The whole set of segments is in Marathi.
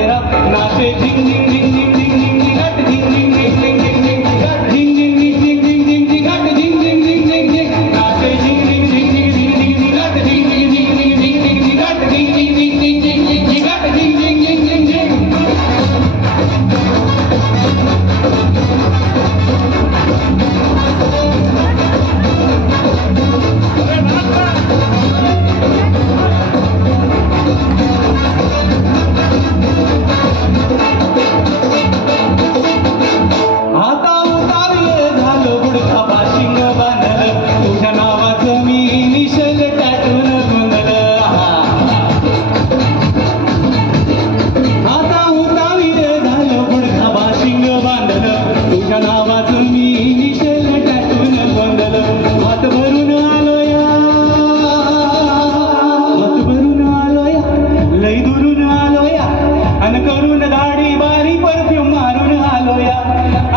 तेरा नाचे झिंग झिंग झिंग झिंग झिंग झिंग झिंग घट झिंग झिंग झिंग झिंग झिंग झिंग घट झिंग झिंग झिंग झिंग झिंग झिंग झिंग घट झिंग झिंग झिंग झिंग झिंग नाचे झिंग झिंग झिंग झिंग झिंग झिंग झिंग घट झिंग झिंग झिंग झिंग झिंग झिंग झिंग घट झिंग झिंग झिंग झिंग झिंग झिंग झिंग घट झिंग झिंग झिंग झिंग झिंग करून दाढी बारी परफ्यूम मारून आलोया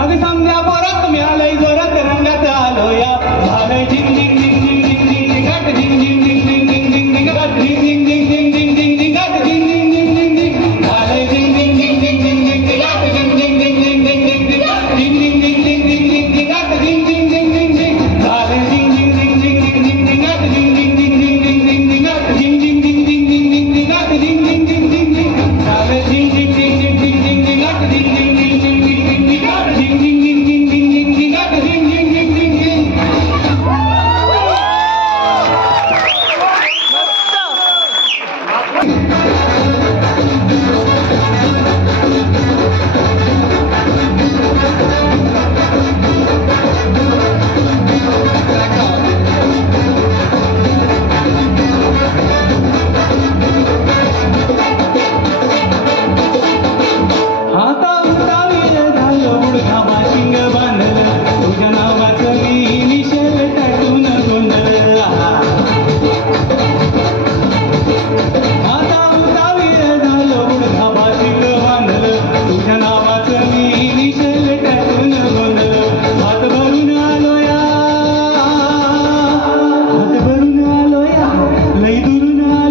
अगं समजा परत मिळालंय जोरात रंगात आलोया झालंय झिंग झिंग झिंग झिंग झिंग झिंग घट झिंग झिंग झिंग झिंग झिंग झिंग घट झिंग झिंग झिंग झिंग झिंग झिंग झिंग घट झिंग झिंग झिंग झिंग झिंग झालंय झिंग झिंग झिंग झिंग झिंग झिंग घट झिंग झिंग झिंग झिंग झिंग झिंग झिंग झिंग झिंग झिंग झिंग झिंग झिंग घट झिंग झिंग झिंग झिंग झिंग झालंय झिंग झिंग झिंग झिंग झिंग झिंग झिंग घट झिंग झिंग झिंग झिंग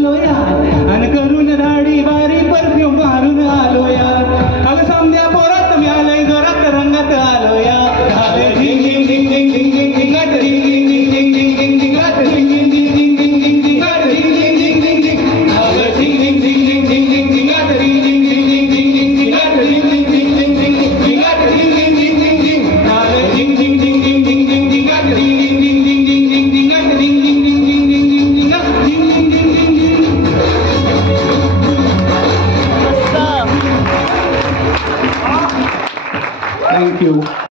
झिंग झिंग झिंग घट झिंग झिंग झिंग झिंग झिंग झिंग झिंग घट झिंग झिंग झिंग झिंग झिंग झालंय झिंग झिंग झिंग झिंग झिंग झिंग झिंग घट झिंग झिंग झिंग झिंग झिंग झिंग घट झिंग झिंग झिंग झिंग झिंग झिंग झिंग घट झिंग झिंग झिंग झिंग झिंग Thank you.